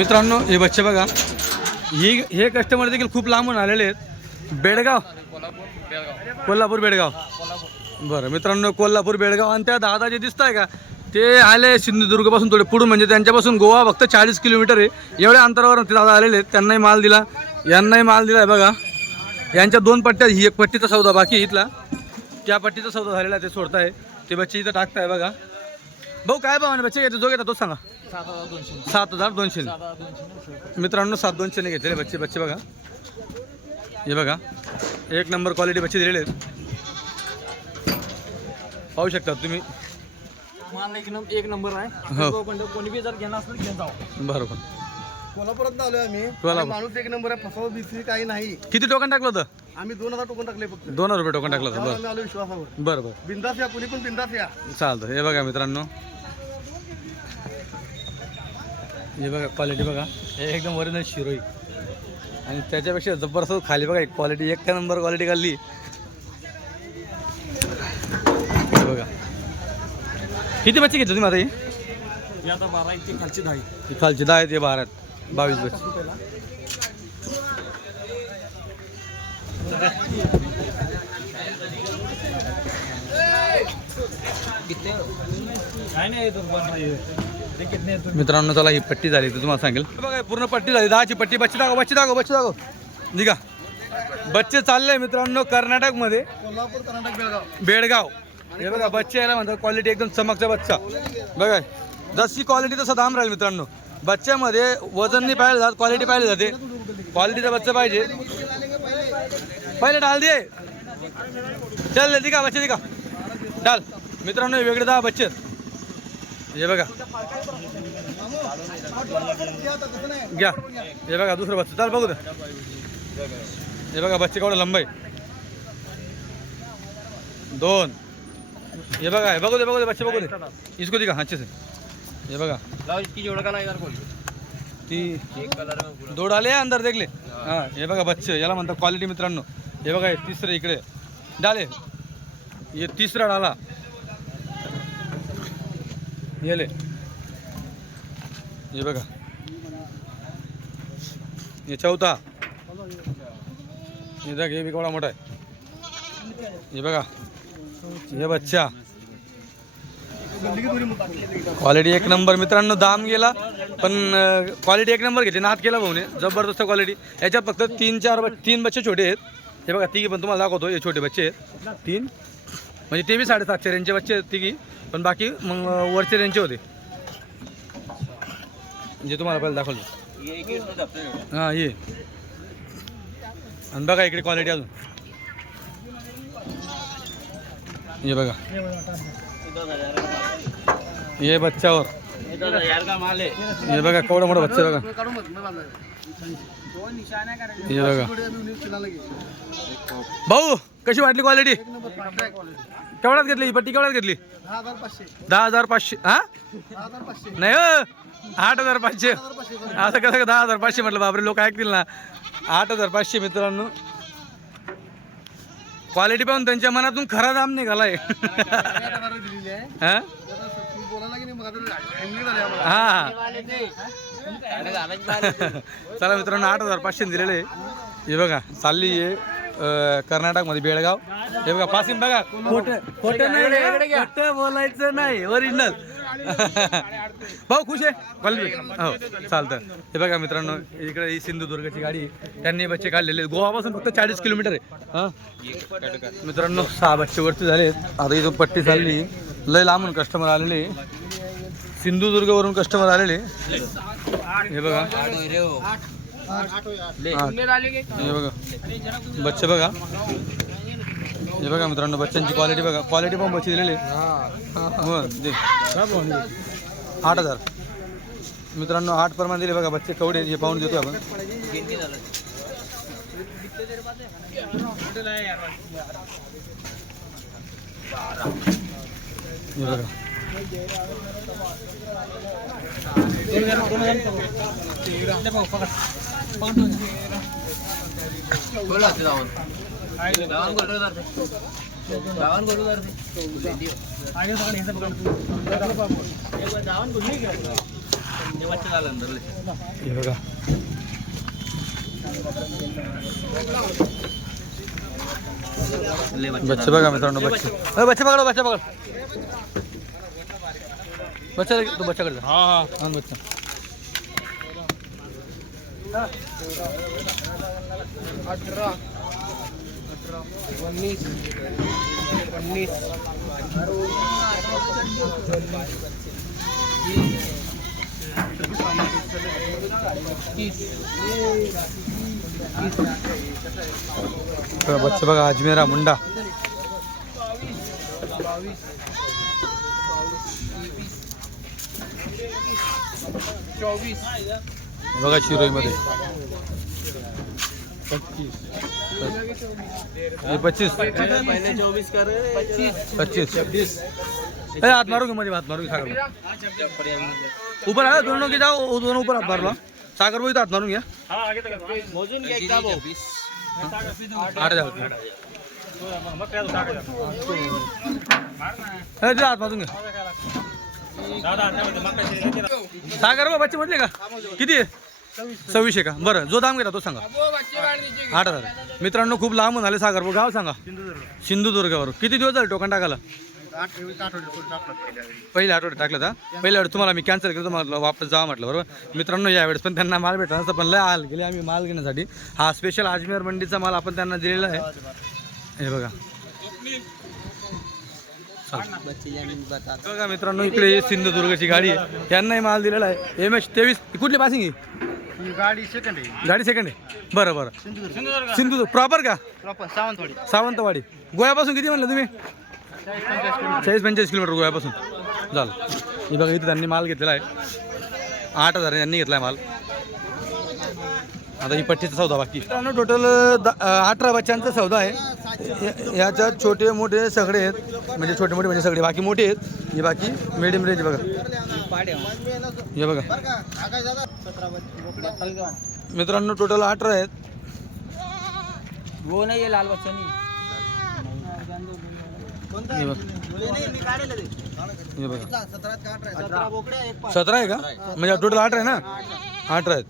मित्रांनो हे बच्चे बघा, हे कस्टमर देखील खूप लांबून आलेले आहेत. बेडगाव, कोल्हापूर बेडगाव. बरं मित्रांनो, कोल्हापूर बेडगाव. आणि त्या दादा जे दिसत आहे का, ते आले सिंधुदुर्गपासून थोडे पुढून, म्हणजे त्यांच्यापासून गोवा फक्त 40 किलोमीटर आहे. एवढ्या अंतरावर ते दादा आलेले आहेत. त्यांनाही माल दिला, यांनाही माल दिला आहे बघा. यांच्या 2 पट्ट्या, ही एक पट्टीचा सौदा बाकी इथला, त्या पट्टीचा सौदा झालेला आहे, ते सोडताय. ते बच्चे इथं टाकताय बघा. भाऊ काय भावाने बच्चे घेते, जो घेता तोच सांगा. 7,200. मित्रांनो 7,200 ने घेतलेले बच्चे बघा. हे बघा, एक नंबर क्वालिटी बच्चे दिलेले आहेत, पाहू शकता तुम्ही. माल एक नंबर आहे. हो कोणी बी जर घेणार असेल घेऊन जाऊ. बरोबर. कोल्हापुरात आलोय आम्ही. कोल्हापूर. माणूस एक नंबर आहे, फसवा बिसवी काही नाही. किती टोकन टाकलं होतं? आम्ही 2,000 टोकन टाकले फक्त. 2,000 रुपये टोकन टाकलं होतं. त्यामुळे बरं आम्ही आलो विश्वासावर. बरं. बिंदास या, कुणी पण बिंदास या. चालतं. हे बघा मित्रांनो, हे बघा क्वालिटी बघा, हे एकदम ओरिजिनल शिरोई. आणि त्याच्यापेक्षा जबरदस्त खाली बघा, एक क्वालिटी, एक नंबर क्वालिटी काढली. हे बघा, किती बच्चे घेतले तुम्ही आता? हे आता 12 इथे खालची 10. ही खालची 10 आहे, ते 12 आहेत, 22 बच्चे. मित्रांनो चला, ही पट्टी झाली तर तुम्हाला सांगेल. बघा पूर्ण पट्टी झाली, 10ची पट्टी. बच्चे दाखव निघा. बच्चे चालले मित्रांनो कर्नाटकमध्ये, कोल्हापूर, कर्नाटक, बेळगाव. बेडगाव. हे बघा बच्चे यायला म्हणतात क्वालिटी एकदम चमकचा बच्चा बघा. जशी क्वालिटी तसं दाम राहील मित्रांनो. बच्च्यामध्ये वजन नाही पाहिलं जात, क्वालिटी पाहिली जाते. क्वालिटीचा बच्चा पाहिजे. पहिले डाल दे, चल दिखा बच्चे, दिखा डाल. मित्रांनो हे वेगळे 10 बच्चे आहेत. हे बघा घ्या. हे बघा दुसरं बच्चं, चाल बघू दे. हे बघा बच्चे केवढं लंबाई, 2. हे बघा, हे बघू दे बच्चे, बघू दे. इसको दिखा अच्छे से. हे बघा ती 2 डाले अंदर देखले. हां हे बघा बच्चे, याला म्हणतात क्वालिटी मित्रांनो. हे बघा हे तिसरं इकडे डाले, हे तिसरा डाला येले. हे बघा हे 4था. हे बघा हे बी केवढा मोठा आहे. हे बघा हे बच्चा, क्वालिटी एक नंबर मित्रांनो. दाम गेला पण क्वालिटी एक नंबर घेतली. नाद केला भाऊने, जबरदस्त क्वालिटी. याच्यात फक्त 3 बच्चे छोटे आहेत. हे बघा तिघी पण तुम्हाला दाखवतो, हे छोटे बच्चे आहेत 3, म्हणजे ते बी 750 रेंजचे बच्चे आहेत तिघी, पण बाकी मग वरचे रेंजचे होते जे तुम्हाला पहिले दाखवलं. हां ये. आणि बघा इकडे क्वालिटी अजून. ये बघा ये बच्चावर. हे बघा केवढा मोठा बच्चा बघा. हे बघा भाऊ कशी वाटली क्वालिटी? केवढ्यात घेतली ही पट्टी? केवढ्यात घेतली? 10,500. हा नाही 8,500. असं कसं 10,500 म्हटलं? बापरे लोक ऐकतील ना. 8,500 मित्रांनो. क्वालिटी पाहून त्यांच्या मनातून खरा दाम निघालाय. हा चला मित्रांनो 8,500 दिलेले. हे बघा चालली आहे कर्नाटकमध्ये बेळगाव. हे बघा पासिंग बघा, खोटं बोलायचं नाही, ओरिजिनल. भाऊ खुश आहे क्वालिटी? हो चालतं. हे बघा मित्रांनो इकडे ही सिंधुदुर्गची गाडी, त्यांनी बच्चे काढलेले. गोवापासून फक्त 40 किलोमीटर आहे. हां मित्रांनो 6 बच्चे वरती झाले. आता इथून पट्टी चालली. लय लांबून कस्टमर आलेले, सिंधुदुर्गवरून कस्टमर आलेले. हे बघा हे बघा बच्चे बघा. हे बघा मित्रांनो बच्चांची क्वालिटी बघा. क्वालिटी पण बच्चे दिलेले. हो दे 8,000 मित्रांनो. 8 प्रमाणे दिले बघा बच्चे केवढे. हे पाहून देतो आपण. हे बघा हे बघा बच्चे बघा मित्रांनो, बच्चे बच्चे पकडा, बच्चा पकड, बच्चा तू बच्चाकडे जा. हा बच्चा बच्चे बघा अजमेरा मुंडा. बघा शिरोई मध्ये 25 हात मारू मध्ये हात मारू सागर ऊपर आया दोनों की जाओ, दोनों ऊपर हात मारला. सागर भाई हात मारून घ्या. 8,000 हात मारून घ्या. सागर बा बच्चे म्हटले का किती आहे? 26 का? बरं जो दाम घेता तो सांगा. 8,000. मित्रांनो खूप लांबून आले सागर भाऊ. गाव सांगा. सिंधुदुर्गावर. किती दिवस झाले टोकन टाकायला? पहिल्या आठवड्यात टाकलं का? पहिल्या आठवड्यात तुम्हाला मी कॅन्सल केलं, तुम्हाला वापस जा म्हटलं बरोबर. मित्रांनो यावेळेस पण त्यांना माल भेटला नसतं, पण लय हाल गेले आम्ही माल घेण्यासाठी. हा स्पेशल अजमेर मंडीचा माल आपण त्यांना दिलेला आहे. हे बघा बघा मित्रांनो, इकडे सिंधुदुर्गची गाडी आहे, त्यांनाही माल दिलेला आहे. MS23. कुठली पासिंग आहे? गाडी सेकंड आहे. गाडी सेकंड आहे. बरं बरं. सिंधुदुर्ग प्रॉपर का? सावंतवाडी. गोव्यापासून किती म्हणलं तुम्ही? 40-45 किलोमीटर गोव्यापासून झालं. हे बघा इथे त्यांनी माल घेतलेला आहे. 8,000 यांनी घेतला आहे माल. आता ही पट्टीचा सौदा बाकी. मित्रांनो टोटल 18 बच्चांचा सौदा आहे. याच्यात छोटे मोठे सगळे आहेत, म्हणजे छोटे मोठे म्हणजे सगळे, बाकी मोठे आहेत. हे बाकी मिडियम रेंज बघा. हे बघा मित्रांनो टोटल 18 आहेत. वो नाही लाल बच्चा नाही. हे बघा 17 आहे का? म्हणजे टोटल 18 आहे ना? 18 आहेत.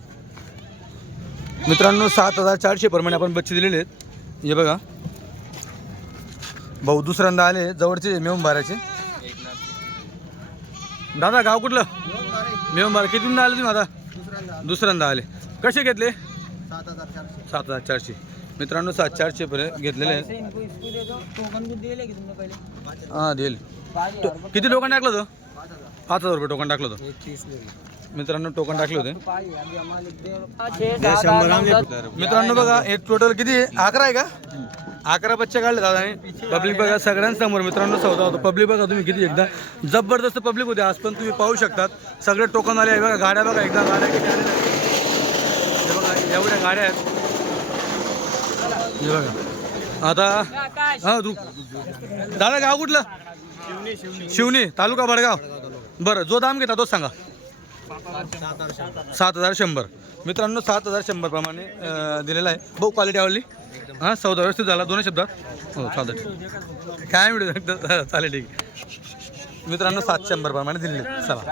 मित्रांनो 7,400 प्रमाणे आपण बच्चे दिलेले आहेत. हे बघा भाऊ दुसऱ्यांदा आले, जवळचे मेवंबाराचे. दादा गाव कुठलं? मेवंबारा. कितींदा आले तुम्ही? आता दुसऱ्यांदा आले. कसे घेतले? 7,400. मित्रांनो 7,400 पर्यंत घेतलेले आहेत. हां देईल. किती टोकन टाकलं होतं? 5,000 रुपये टोकन टाकलं होतं. मित्रांनो टोकन टाकले होते. मित्रांनो बघा हे टोटल किती आहे? 11 आहे का? 11 बच्चे काढले दादाने. पब्लिक बघा सगळ्यांसमोर मित्रांनो सौदा होतो. पब्लिक बघा तुम्ही किती, एकदा जबरदस्त पब्लिक होते आज पण. तुम्ही पाहू शकतात सगळे टोकन आले आहे बघा. गाड्या बघा, एकदा गाड्या किती आलेल्या आहेत. हे बघा एवढ्या गाड्या आहेत. हे बघा आता हां दादा गाव कुठलं? शिवनी तालुका बडगाव. बरं जो दाम घेता तोच सांगा. 7,100. मित्रांनो 7,100 प्रमाणे दिलेला आहे. भाऊ क्वालिटी आवडली? हां सौदा व्यवस्थित झाला. 2 शब्दात हो चालतं. काय मिळू शकतं? चालेल ठीक. मित्रांनो 700 प्रमाणे दिलेले. चला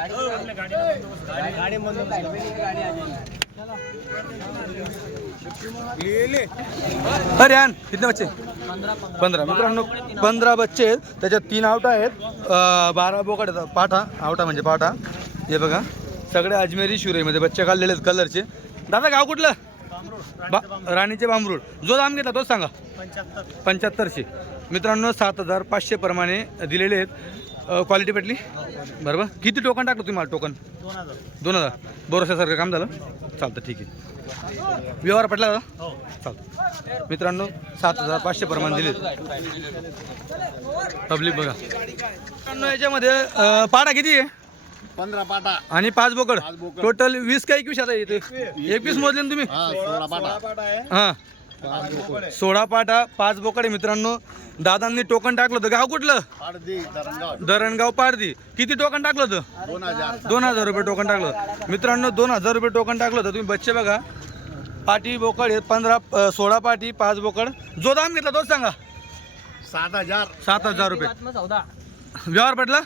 अरे यान कितने बच्चे? 15. मित्रांनो 15 बच्चे आहेत. त्याच्यात 3 आवटा आहेत, 12 बोकड आहेत. पाठा आवटा म्हणजे पाठा. हे बघा सगळे अजमेरी शिरोईमध्ये बच्चे काढलेले आहेत कलरचे. दादा गाव कुठलं? राणीचे बांबरूड. जो दाम घेतला तोच सांगा. 7500. मित्रांनो 7,500 प्रमाणे दिलेले आहेत. क्वालिटी भेटली बरोबर. किती टोकन टाकलं तुम्ही मला? टोकन 2,000. भरोशासारखं काम झालं. चालतं ठीक आहे. व्यवहार पटला दादा? चालतं. मित्रांनो 7,500 प्रमाणे दिले. पब्लिक बघा मित्रांनो याच्यामध्ये पाडा किती आहे? 15 पाटा आणि 5 बोकड. टोटल 20 का 21 आता येते? 21 मोजले ना तुम्ही? 16 पाटा. हां 16 पाटा 5 बोकड आहे. मित्रांनो दादांनी टोकन टाकलं होतं. गाव कुठलं? धरणगाव पारदी. किती टोकन टाकलं होतं? 2,000 रुपये टोकन टाकलं. मित्रांनो 2,000 रुपये टोकन टाकलं होतं. तुम्ही बच्चे बघा पाटी बोकड आहेत. 16 पाटी 5 बोकड. जो दाम घेतला तोच सांगा. 7,000 रुपये. व्यवहार पडला?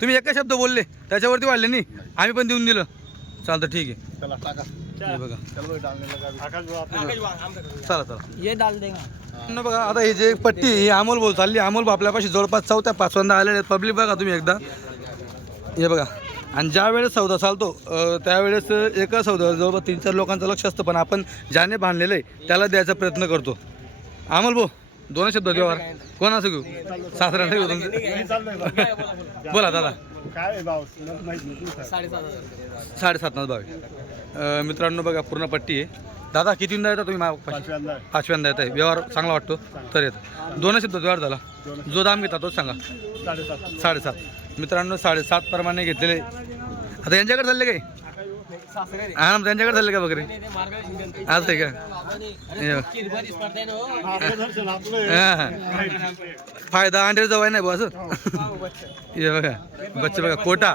तुम्ही एकच शब्द बोलले त्याच्यावरती वाढले नाही, आम्ही पण देऊन दिलं. चालतं ठीक आहे. चला टाका. हे बघा चल भाई डालने लगा. चला चला ये डाल देगा. न बघा आता ही जे पट्टी ही अमोल बोल चालली. अमोल आपल्यापाशी जवळपास 4-5 आलेले आहेत. पब्लिक बघा तुम्ही एकदा. हे बघा आणि ज्या वेळेस सौदा चालतो त्यावेळेस एका सौद्यावर जवळपास 3-4 लोकांचं लक्ष असतं, पण आपण ज्याने बांधलेलं आहे त्याला द्यायचा प्रयत्न करतो. अमोल भाऊ 2 शब्द व्यवहार कोणाचं घेऊ? सासऱ्याला घेऊ तुमचं? बोला दादा. काय भाव माहिती नाही. 7.5 भाव आहे. मित्रांनो बघा पूर्ण पट्टी आहे. दादा कितींदा येता तुम्ही पाचव्यांदा. 5व्यांदा येत आहे. व्यवहार चांगला वाटतो तर येतं. 2 शब्द व्यवहार झाला. जो दाम घेता तोच सांगा. 7.5. मित्रांनो 7.5 प्रमाणे घेतलेले. आता यांच्याकडे चालले काय? हा ना त्यांच्याकडे चालले का बकरी? आज आहे का? हा. फायदा अंडे जवळ नाही बस. हे बघा बच्चे बघा कोटा.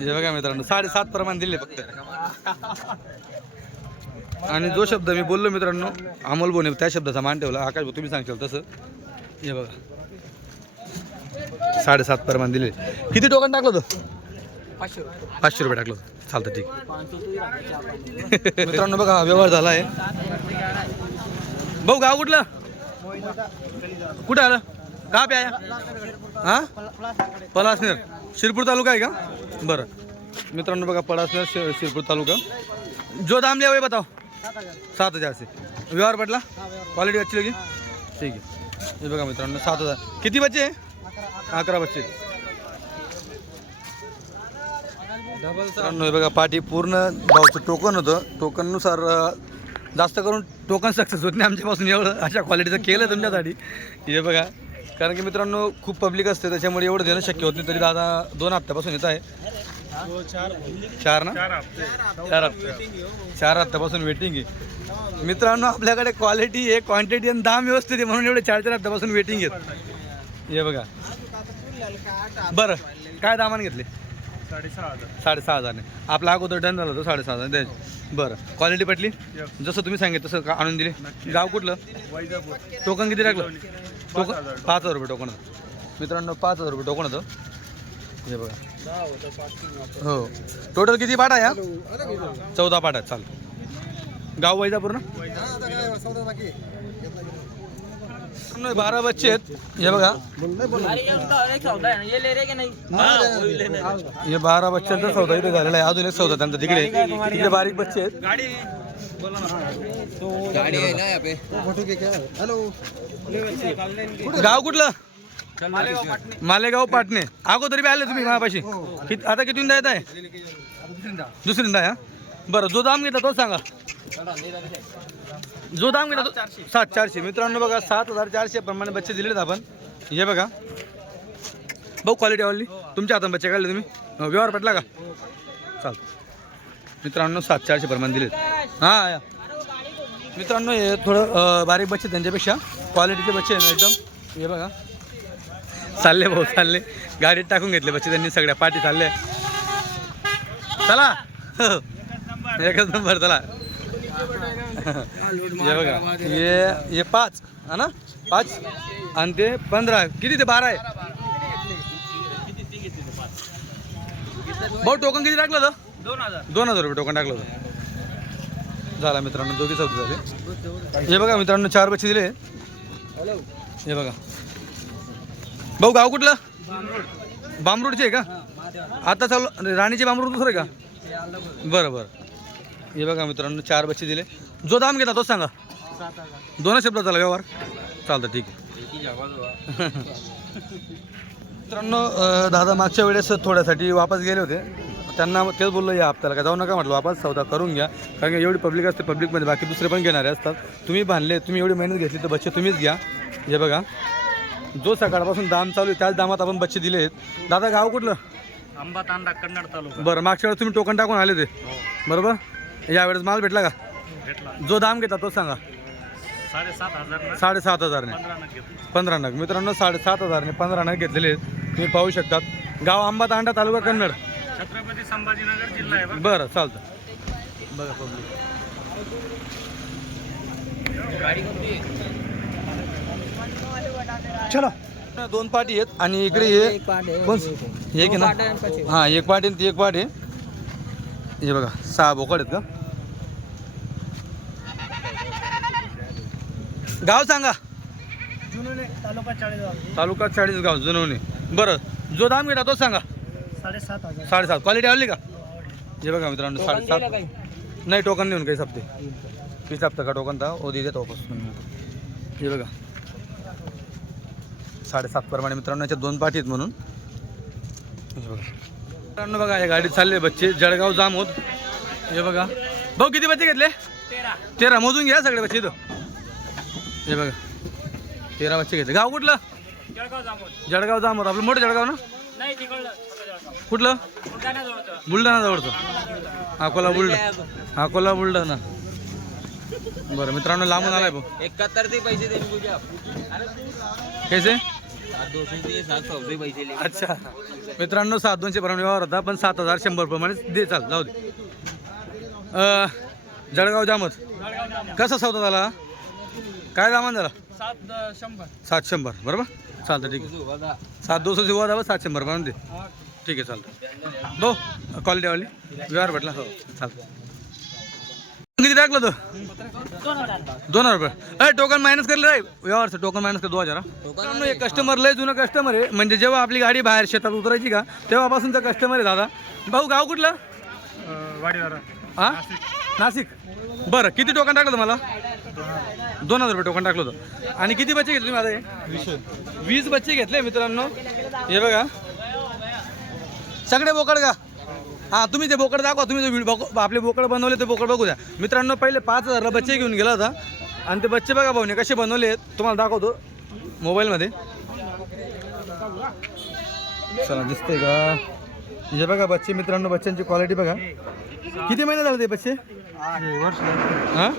हे बघा मित्रांनो 7.5 प्रमाणे दिले फक्त. आणि जो शब्द मी बोललो मित्रांनो अमोल बोने त्या शब्दाचा मान ठेवला. आकाश भाऊ तुम्ही सांगशाल तसं. हे बघा 7.5 प्रमाण दिले. किती टोकन टाकलं होतं? 500 रुपये टाकलं होतं. चालतं ठीक. मित्रांनो बघा व्यवहार झाला आहे. भाऊ गाव कुठलं? कुठं आलं? का प्या? हां पलासनेर शिरपूर तालुका आहे का? बरं मित्रांनो बघा पलासनेर शिरपूर तालुका. जो दाम लिया वही बताओ. 7,000 से व्यवहार पडला. क्वालिटी अच्छी लगी. ठीक आहे. हे बघा मित्रांनो 7,000. किती बच्चे आहे? 11 बच्चे. मित्रांनो हे बघा पाठी पूर्ण भाऊचं टोकन होतं. टोकननुसार जास्त करून टोकन सक्सेस होत नाही आमच्यापासून. एवढं अशा क्वालिटीचं केलं तुमच्यासाठी. हे बघा कारण की मित्रांनो खूप पब्लिक असते त्याच्यामुळे एवढं देणं शक्य होत नाही. तरी दादा 2 हप्त्यापासून येत आहे. 4 ना 4 हप्त्यापासून वेटिंग आहे. मित्रांनो आपल्याकडे क्वालिटी आहे, क्वांटिटी आणि दाम व्यवस्थित आहे म्हणून एवढे 4 हप्त्यापासून वेटिंग आहेत. हे बघा बरं काय दामान घेतले? 6,500 ने. आपला अगोदर डन झालं होतं 6,500 द्यायचं. बरं क्वालिटी पटली जसं तुम्ही सांगितलं तसं आणून दिले. गाव कुठलं? टोकन किती टाकलं? टोकन 5,000 रुपये टोकन होतं. मित्रांनो 5,000 रुपये टोकन होतं. हे बघा हो. टोटल किती पाट आहे? 14 पाट आहेत. चाल गाव वैजापूर ना. 12 बच्चे आहेत. हे बघा हे 12 बच्चांचा सौदा इथे झालेला आहे. अजून एक सौदा त्यांचा तिकडे बारीक बच्चे आहेत. गाव कुठलं? मालेगाव पाटणे. अगोदर बी आले तुम्ही माझ्यापाशी? आता किती येत आहे? दुसऱ्यांदा आहे. बरं जो दाम घेतला तो सांगा. जो दाम घेतला तो 7,400. मित्रांनो बघा 7,400 प्रमाणे बच्चे दिलेत आपण. हे बघा भाऊ क्वालिटी आवडली. तुमच्या हातात बच्चे काढले तुम्ही? व्यवहार पटला का? चालतं. मित्रांनो 7,400 प्रमाणे दिलेत. हां या मित्रांनो हे थोडं बारीक बच्चे त्यांच्यापेक्षा क्वालिटीचे बच्चे आहे ना एकदम. हे बघा चालले भाऊ चालले. गाडीत टाकून घेतले बच्चे त्यांनी सगळ्या पाठी चालले. चला एकच नंबर. चला हे बघा हे 5 हा ना 5 आणि ते 15 किती? ते 12 आहे. भाऊ टोकन किती टाकलं होतं? 2,000 रुपये टोकन टाकलं होतं. झाला मित्रांनो दोघी चौथी झाले. हे बघा मित्रांनो 4 बच्चे दिले. हे बघा भाऊ गाव कुठलं? बामरोडचे आहे का? आता चालू राणीचे बामरोड दुसरं आहे का? बरं बरं. हे बघा मित्रांनो 4 बच्चे दिले. जो दाम घेता तोच सांगा. 2 शब्दात झाला व्यवहार. चालतं ठीक आहे. मित्रांनो दादा मागच्या वेळेस थोड्यासाठी वापस गेले होते. त्यांना तेच बोललो या हप्त्याला काय जाऊ नका म्हटलं. वापस सौदा करून घ्या कारण की एवढी पब्लिक असते. पब्लिकमध्ये बाकी दुसरे पण घेणारे असतात. तुम्ही बांधले तुम्ही एवढी मेहनत घेतली तर बच्चे तुम्हीच घ्या. हे बघा जो सकाळपासून दाम चालू आहे त्याच दामात आपण बच्चे दिले आहेत. दादा गाव कुठलं? आंबा तांडा कन्नड तालुका. बरं मागच्या वेळेस तुम्ही टोकन टाकून आले ते बरोबर. यावेळेस माल भेटला का? जो दाम घेता तोच सांगा. 7,500 ने 15 नग. मित्रांनो 7,500 ने 15 नग घेतलेले आहेत. तुम्ही पाहू शकतात. गाव आंबा तांडा तालुका कन्नड छत्रपती संभाजीनगर जिल्हा आहे. बरं चालतं. बघा पब्लिक चला 2 पाटी आहेत आणि इकडे हे कोण एक आहे ना. हां एक पाटी आणि ती एक पाटी आहे. हे बघा 6 बोकड आहेत का? गाव सांगा. जुनोने तालुका चाळीसगाव. तालुका 40 गाव जुनवणे. बरं जो दाम घेता तोच सांगा. 7,500. 7.5. क्वालिटी आवडली का? हे बघा मित्रांनो 7.5. नाही टोकन नेऊन काही हप्ते किती हप्ता का टोकन था ओ देतो वापस. हे बघा 7.5 प्रमाणे मित्रांनो याच्या 2 पाठी आहेत म्हणून. हे बघा मित्रांनो बघा या गाडीत चालले बच्चे जळगाव जाम होत. हे बघा भाऊ किती बच्चे घेतले? 13. मोजून घ्या सगळे बच्चे इथं. हे बघा 13 बच्चे घेतले. गाव कुठलं? जळगाव जाम होत. आपलं मोठं जळगाव ना? कुठलं? बुलढाणा जवळचं. अकोला बुलढाणा. बरं मित्रांनो लांबून आलाय भाऊ. 71 से पैसे देने मुझे आप कैसे? 200 से 700 से पैसे ले. अच्छा मित्रांनो 7,200 प्रमाणे व्यवहार होता पण 7,100 प्रमाणे दे. चाल जाऊ दे. जळगाव जामत कसा सौदा झाला? काय दामान झाला? 700 बरोबर. चालतं ठीक आहे. 7,200 हुआ था 700 प्रमाणे दे. ठीक आहे चालतं. भाऊ क्वालिटी वाली व्यवहार भेटला. हो चालतं. किती टाकलं तो? 2,000 रुपये. टोकन मायनस करले रे व्यवहारचं. टोकन मायनस कर 2,000. एक कस्टमर लय जुनं कस्टमर आहे. म्हणजे जेव्हा आपली गाडी बाहेर शेतात उतरायची का तेव्हापासूनचा कस्टमर आहे दादा. भाऊ गाव कुठलं? वाडीवारा. हां नाशिक. बरं किती टोकन टाकलं तुम्हाला? 2,000 रुपये टोकन टाकलं होतं. आणि किती बच्चे घेतले तुम्ही आता? 20 बच्चे घेतले मित्रांनो. हे बघा सगळे बोकड का? हां तुम्ही ते बोकड दाखवा. तुम्ही जो आपले बोकड बनवले ते बोकड बघू द्या मित्रांनो. पहिले 5,000 बच्चे घेऊन गेला होता आणि ते बच्चे बघा भाऊने कसे बनवले आहेत तुम्हाला दाखवतो मोबाईलमध्ये. चला दिसते का? हे बघा बच्चे मित्रांनो. बच्चांची क्वालिटी बघा. किती महिने झाले ते बच्चे? हां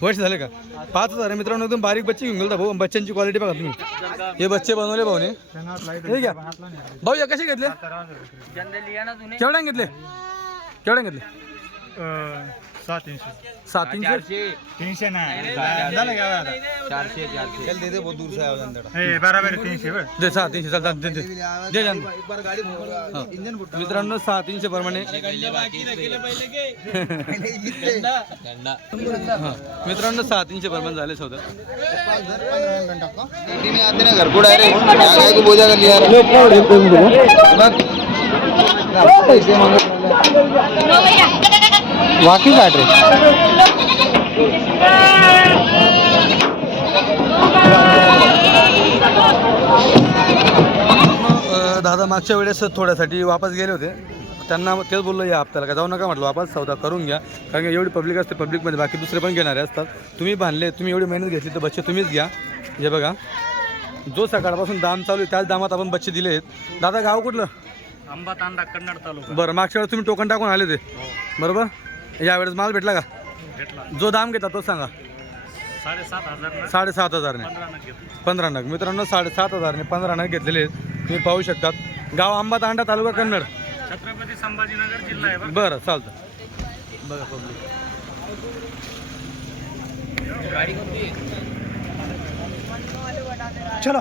वर्ष झाले का? 5,000 मित्रांनो. एकदम बारीक बच्चे घेऊन गेला भाऊ. बच्चांची क्वालिटी बघा तुम्ही. हे बच्चे बनवले भाऊने. ठीक आहे भाऊ. या कसे घेतले? केवढ्याने घेतले? 7,300. 300 नाही. झालं का? 400 चल दे दे बहुत दूर से आया अंदर. बराबर 300 बरं. दे 300 चालतात. दे जान मित्रांनो 300 प्रमाणे. मित्रांनो 300 प्रमाणे झाले सौदा. में आते ना घर को डायरेक्ट आगे को बोझा कर लिया. वाकी काट रे. दादा मागच्या वेळेस थोड्यासाठी वापस गेले होते. त्यांना तेच बोललो या हप्त्याला काय जाऊ नका म्हटलं. वापस सौदा करून घ्या कारण की एवढी पब्लिक असते. पब्लिकमध्ये बाकी दुसरे पण घेणारे असतात. तुम्ही बांधले तुम्ही एवढी मेहनत घेतली तर बच्चे तुम्हीच घ्या. हे बघा जो सकाळपासून दाम चालू आहे त्याच दामात आपण बच्चे दिले आहेत. दादा गाव कुठलं? आंबा तांडा कन्नड तालुका. बरं मागच्या वेळेस तुम्ही टोकन टाकून आले ते बरोबर. यावेळेस माल भेटला का? भेटला. जो दाम घेता तो सांगा. 7,500 7,500ने 15 नग. मित्रांनो 7,500ने 15 नग घेतलेले आहेत. तुम्ही पाहू शकतात. गाव आंबा तांडा तालुका कन्नड. छत्रपती संभाजीनगर जिल्हा आहे बरं. बरं चालतं. बघा पब्लिक चलो.